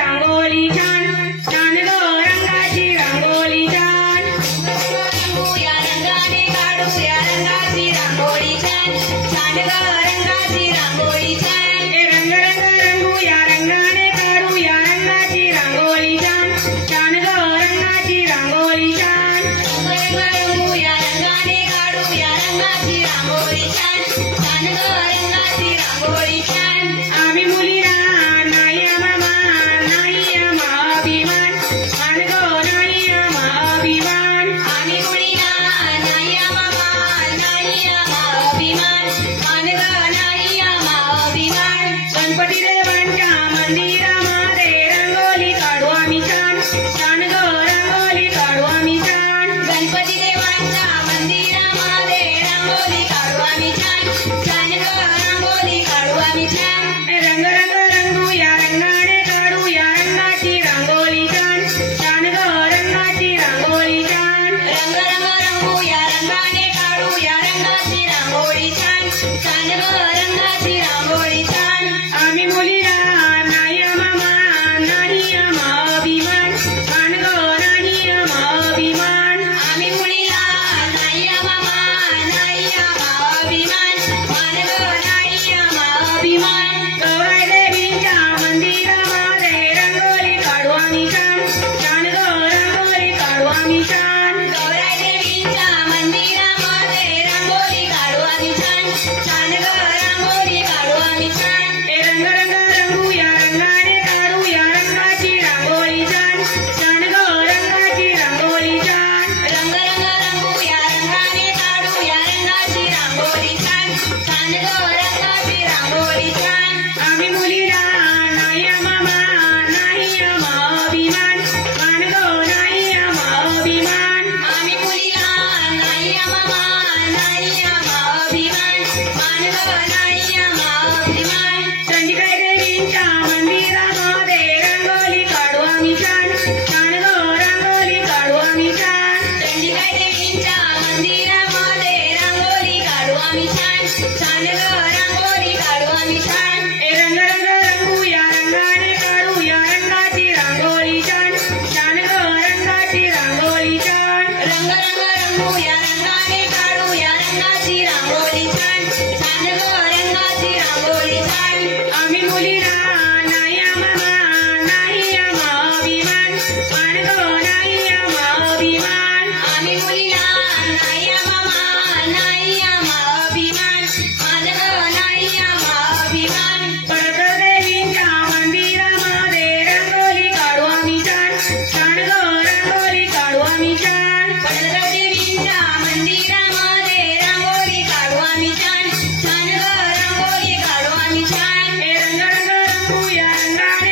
रांगोळी छान छान ग रंगाची रांगोळी छान रंगूया रंगाने काढूया रंगाची रांगोळी छान छान ग रंगाची रांगोळी छान ए रंग रंग रंगूया रंगाने काढूया रंगाची रांगोळी छान छान ग रंगाची रांगोळी छान रंगूया रंगाने काढूया रंगाची रांगोळी छान छान ग रंगाची रांगोळी छान आम्ही मुलीला नाही मामा नाही अभिमान मान ग नाही अभिमान आम्ही मुलीला नाही मामा नाही अभिमान मान ग नाही अभिमान गणपती देवांच्या मंदिरामध्ये रंगोली काढू आम्ही छान छान ग रंगोली काढू आम्ही छान गणपती देवांच्या मंदिरामध्ये रांगोळी काढू आम्ही छान छान ग रांगोळी काढू आम्ही छान रंग रंग रंगूया रंगाने काढूया रंगाची रांगोळी छान छान ग रंगाची रांगोळी छान रंग रंग रंगूया रंगाने काढूया रंगाची रांगोळी छान छान ग रंगाची रांगोळी छान आम्ही मुलीला नाही मामा नाही अभिमान मान ग नाही अभिमान आम्ही मुलीला नाही मामा नाही अभिमान मान ग नाही अभिमान गौराई देवीच्या मंदिरामध्ये रंगोली काढू आम्ही छान छान ग रंगोली काढू आम्ही छान गौराई देवीच्या मंदिरामध्ये रांगोळी काढू आम्ही छान छान ग रांगोळी काढू आम्ही छान ए रंग रंग रंगूया रंगाने काढूया रंगाची रांगोळी छान छान ग रंगाची रांगोळी छान रंग रंग रंगूया रंगाने काढूया रंगाची रांगोळी छान छान ग रंगाची रांगोळी छान आम्ही मुलीला नाही मामा नाही अभिमान मान ग नाही अभिमान आम्ही मुलीला नाही मामा नाही अभिमान मान ग नाही अभिमान चंडिका देवीच्या मंदिरामध्ये रंगोली काढू आम्ही छान छान ग रंगोली काढू आम्ही छान चंडिका देवीच्या मंदिरामध्ये रांगोळी काढू आम्ही छान छान ग रांगोळी काढू आम्ही छान ए रंग रंग रंगूया रंगाने काढूया रंगाची रांगोळी छान छान ग रंगाची रांगोळी छान रंग रंग रंगूया रंगाने काढूया रंगाची रांगोळी छान छान ग रंगाची रांगोळी छान आम्ही मुलीला नाही मामा नाही अभिमान मान ग नाही अभिमान आम्ही मुलीला नाही मामा नाही अभिमान मान ग नाही अभिमान परकर देवीच्या मंदिरामध्ये रंगोली काढू आम्ही छान छान ग रंगोली काढू आम्ही छान पडकर देवीच्या मंदिरामध्ये रांगोळी काढू आम्ही छान छान ग रांगोळी काढू आम्ही छान ए रंग रंग रंगूया रंगाने